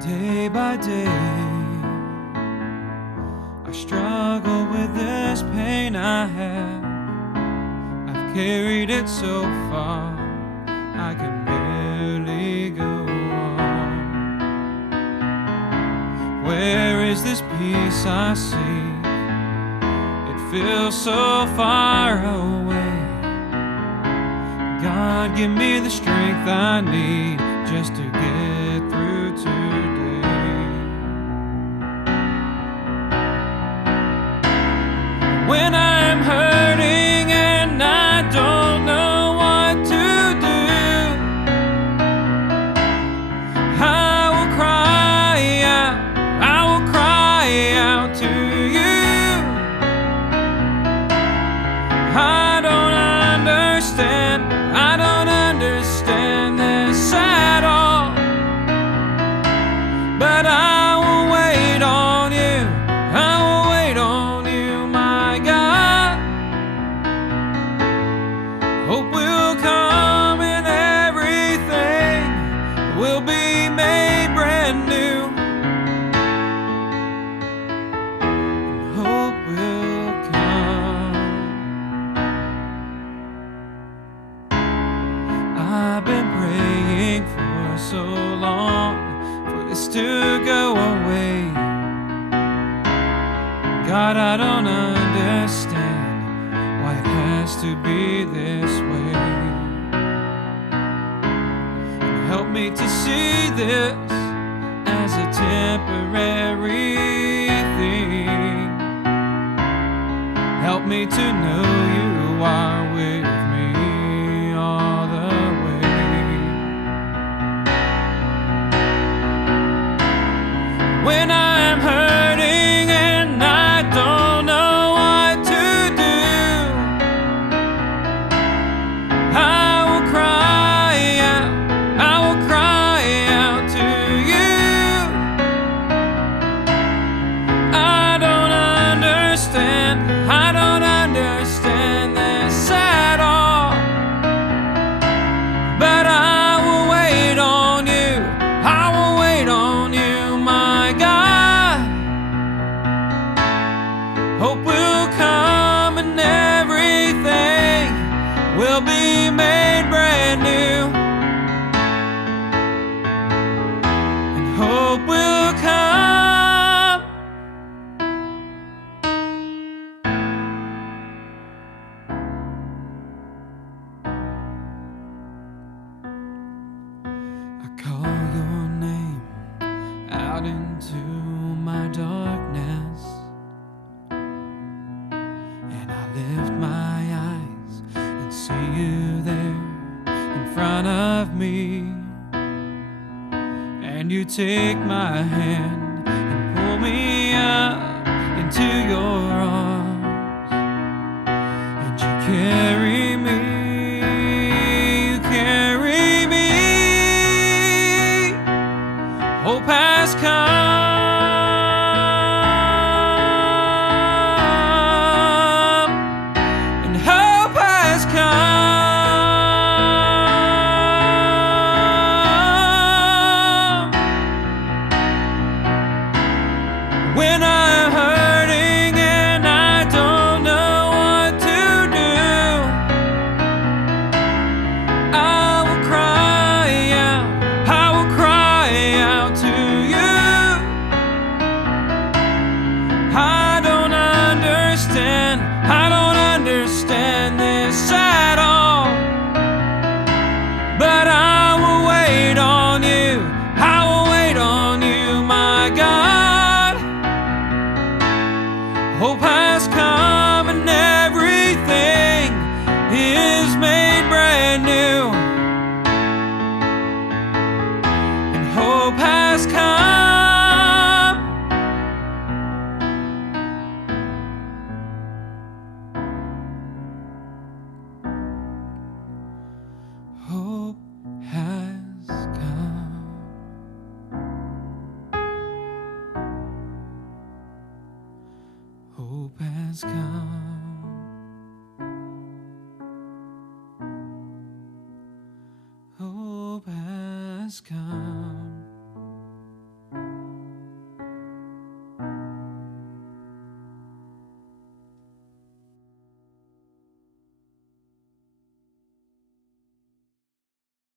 Day by day, I struggle with this pain I have. I've carried it so far, I can barely go on. Where is this peace I seek? It feels so far away. God, give me the strength I need just to get through today. When I'm hurting and I don't know what to do, I will cry out to you. I don't understand this at all, but I will wait on you. I will wait on you, my God. Hope will come and everything will be made brand new. Hope will come. I've been praying for so long for this to go away. God, I don't understand why it has to be this way. Help me to see this as a temporary thing. Help me to know you are with me all the way. When I'm hurting and I don't know what to do, I will cry out to you. I don't understand this at all, but I will wait on you. I will wait on you, my God. Hope will come and everything will be made brand new. And hope will come. I call your name out into my darkness, and I lift my eyes and see you there in front of me. And you take my hand and pull me up into your arms, and you carry me. Hope has come, and hope has come. When I'm hurting and I don't know what to do, I will cry out to you. I don't understand this at all, but I will wait on you. I will wait on you, my God. Hope has come and everything is made brand new. And hope has come. Hope has come. Hope has come. Hope has come.